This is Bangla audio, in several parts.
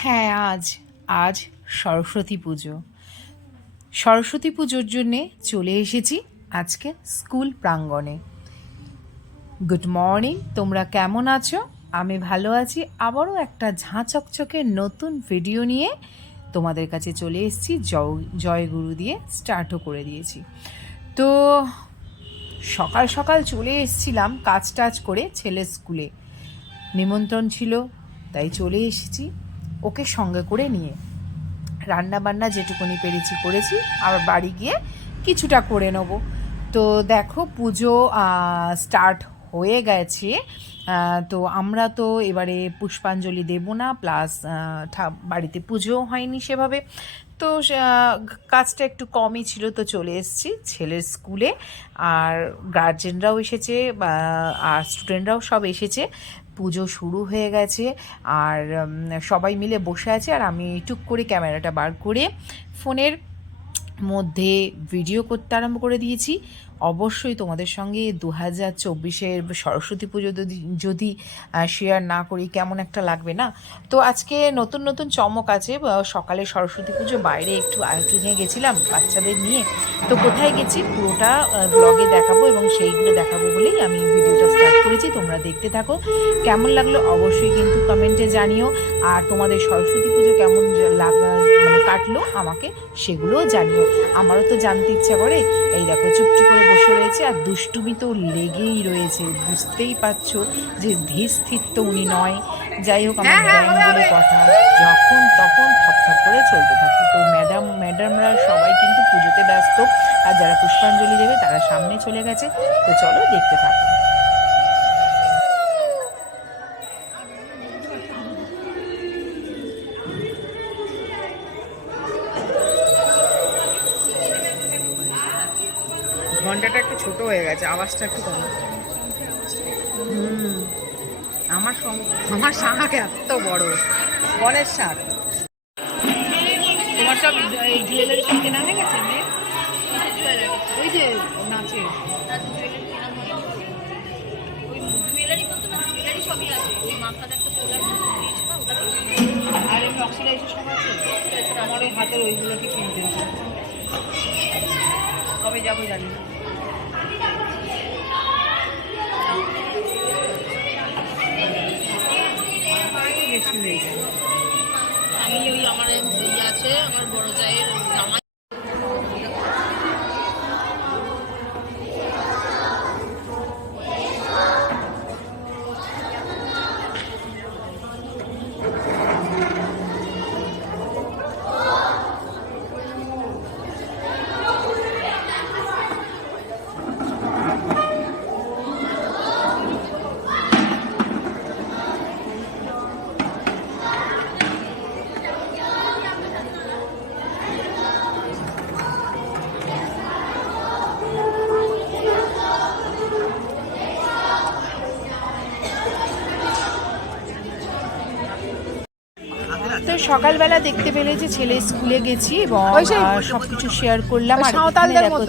হ্যাঁ আজ আজ সরস্বতী পুজো। সরস্বতী পুজোর জন্যে চলে এসেছি আজকে স্কুল প্রাঙ্গণে। গুড মর্নিং, তোমরা কেমন আছো? আমি ভালো আছি। আবারও একটা ঝাঁ চকচকে নতুন ভিডিও নিয়ে তোমাদের কাছে চলে এসেছি। জয় জয়গুরু দিয়ে স্টার্টও করে দিয়েছি। তো সকাল সকাল চলে এসেছিলাম কাজ টাজ করে ছেলের স্কুলে। নিমন্ত্রণ ছিল, তাই চলে এসেছি। ওকে সঙ্গে করে নিয়ে। রান্না বান্না যেটুকুনি পেরেছি করেছি, আবার বাড়ি গিয়ে কিছুটা করে নেব। তো দেখো পুজো স্টার্ট হয়ে গেছে। তো আমরা তো এবারে পুষ্পাঞ্জলি দেব না প্লাস বাড়িতে পুজোও হয়নি সেভাবে। তো কাজটা একটু কমই ছিল, তো চলে এসেছি ছেলের স্কুলে। আর গার্জেনরাও এসেছে আর স্টুডেন্টরাও সব এসেছে। পুজো শুরু হয়ে গেছে। আর সবাই মিলে বসে আছে আর আমি টুক করে ক্যামেরাটা বার করে ফোনের মধ্যে ভিডিও করতে আরম্ভ করে দিয়েছি। অবশ্যই তোমাদের সঙ্গে দু হাজার চব্বিশের সরস্বতী পুজো যদি যদি শেয়ার না করি, কেমন একটা লাগবে না? তো আজকে নতুন নতুন চমক আছে। সকালে সরস্বতী পুজো বাইরে একটু আয়োজনে গেছিলাম বাচ্চাদের নিয়ে। তো কোথায় গেছি? পুরোটা ব্লগে দেখাবো এবং সেইগুলো দেখাবো বলেই আমি ভিডিওটা স্টার্ট করেছি। তোমরা দেখতে থাকো। কেমন লাগল অবশ্যই কিন্তু কমেন্টে জানিও। আর তোমাদের সরস্বতী পুজো কেমন মানে কাটলো আমাকে সেগুলোও জানিও। আমারও তো জানতে ইচ্ছা করে। এই দেখো চুপটি করে বসে রয়েছে আর দুষ্টুমি তো লেগেই রয়েছে বুঝতেই পারছ যে ধীর স্থির তো উনি নয়। যাই হোক আমার ব্যাং বলে কথা যখন তখন থপথপ করে চলতে থাকে তো ম্যাডাম ম্যাডামরা সবাই কিন্তু পুজোতে ব্যস্ত আর যারা পুষ্পাঞ্জলি দেবে তারা সামনে চলে গেছে। তো চলো দেখতে থাকো। ঘন্টাটা একটু ছোট হয়ে গেছে, আওয়াজটা একটু কম। আমার আমার শাঁখ এত বড় গণের শাঁখ। তোমার সব এই জুয়েলারি ওই যে নাচে। আর আমার ওই হাতের ওইগুলোকে কিনতে হবে। কবে যাব জানি না। যায় আমি ওই আমার ইয়ে আছে আমার বড় জায়ের সকালবেলা দেখতে পেলে যে ছেলে স্কুলে গেছি এবং সবকিছু শেয়ার করলাম আর।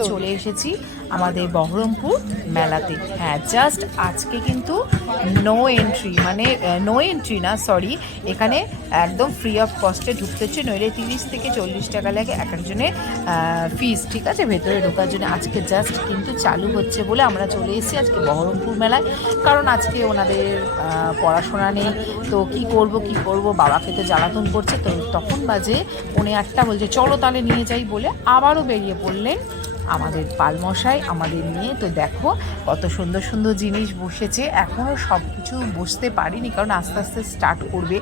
চলে এসেছি আমাদের বহরমপুর মেলাতে। হ্যাঁ জাস্ট আজকে কিন্তু নো এন্ট্রি মানে নো এন্ট্রি না সরি এখানে একদম ফ্রি অফ কস্টে ঢুকতে হচ্ছে, নইলে তিরিশ থেকে চল্লিশ টাকা লাগে এক একজনের ফিস ঠিক আছে? ভেতরে ঢোকার জন্য আজকে জাস্ট কিন্তু চালু হচ্ছে বলে আমরা চলে এসেছি আজকে বহরমপুর মেলায়। কারণ আজকে ওনাদের পড়াশোনা নেই, তো কি করব কি করব, বাবাকে তো জ্বালাতন করছে, তো তখন বাজে উনি একটা বলছে, চলো তাহলে নিয়ে যাই বলে আবারও বেরিয়ে পড়লেন আমাদের পালমশাই আমাদের নিয়ে তো দেখো কত সুন্দর সুন্দর জিনিস বসেছে। এখনও সব কিছু বসতে পারিনি কারণ আস্তে আস্তে স্টার্ট করবে।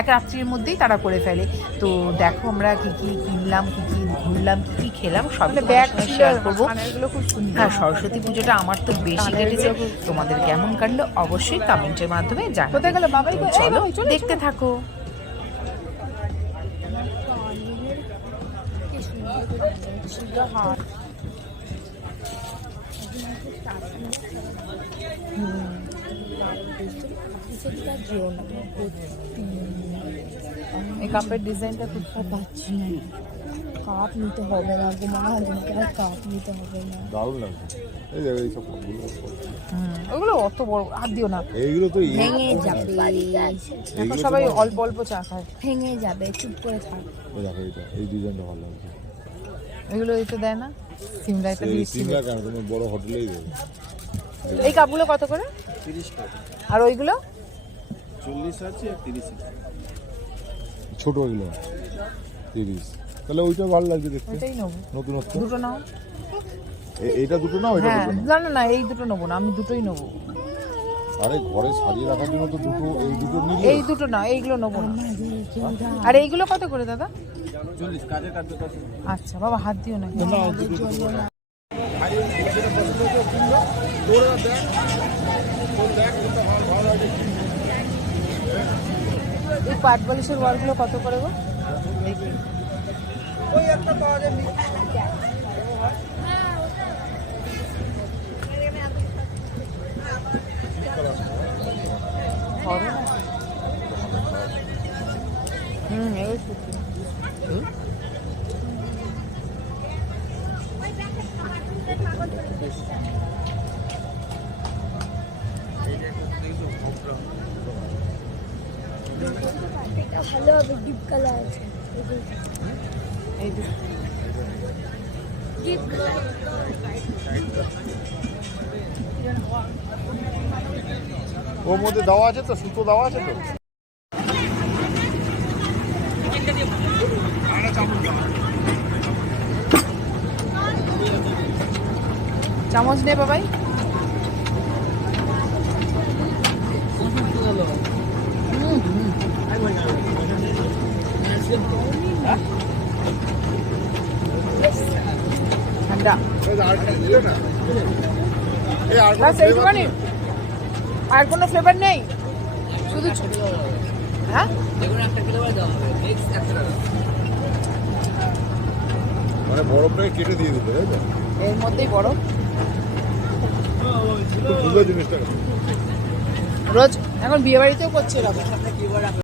এক রাত্রির মধ্যেই তারা করে ফেলে। তো দেখো আমরা কী কী কিনলাম কী কী ঘুরলাম কি কী খেলাম সব ব্যাগ শেয়ার করব। খুব সুন্দর। হ্যাঁ সরস্বতী পুজোটা আমার তো বেশি কেটেছে। তোমাদের কেমন কাটলো অবশ্যই কমেন্টের মাধ্যমে জানাবে। কোথায় গেল বাবাই? তো চলে দেখতে থাকো এই কাপের ডিজাইনটা খুব পাচ্ছি না। কাপ নিতে হবে না গো মা আর কাপ নিতে হবে না। দারুণ লাগছে। এই দেখো এইসব কাপগুলো হুম, ওগুলো অত বড় হাত দিও না। এইগুলো তো ভেঙে যাবে। এখন সবাই অল্প অল্প চা খায়। ভেঙে যাবে চুপ করে থাক। এই দেখো এইটা এই ডিজাইনটা ভালো লাগছে। এগুলো এই তো দেয় না কেন? তুমি বড় হোটেলেই দেবে। এই কাপগুলো কত করে। আর ওইগুলো? ছোট ওইগুলো তিরিশ। তাহলে ওইটা ভালো লাগছে দেখতে। ওইটাই নেব। নতুনত্ব দুটো নাও। এইটা দুটো না ওইটা হ্যাঁ দুটো না না না এই দুটো নেব না আমি দুটোই নেব। আরে ঘরে সাজিয়ে রাখার জন্য তো দুটো এই দুটো নিলে। এই দুটো না এইগুলো নেব না। আর এইগুলো কত করে দাদা? আচ্ছা বাবা হাত দিও না। এই পাট বালিশের ওয়ারগুলো কত করে গো দেখি করো না। হুম এই সুতি। এটা ভালো হবে ডিপ আছে ওর মধ্যে দেওয়া আছে তো, সুতো দেওয়া আছে তো? চামচ নে বাবাই। আর কোনো ফ্লেভার নেই? শুধু হ্যাঁ? মানে বরফটাকে কেটে দিয়ে দিতে তাই তো? এর মধ্যেই জিনিসটা। রোজ এখন বিয়ে বাড়িতেও করছে এরকম।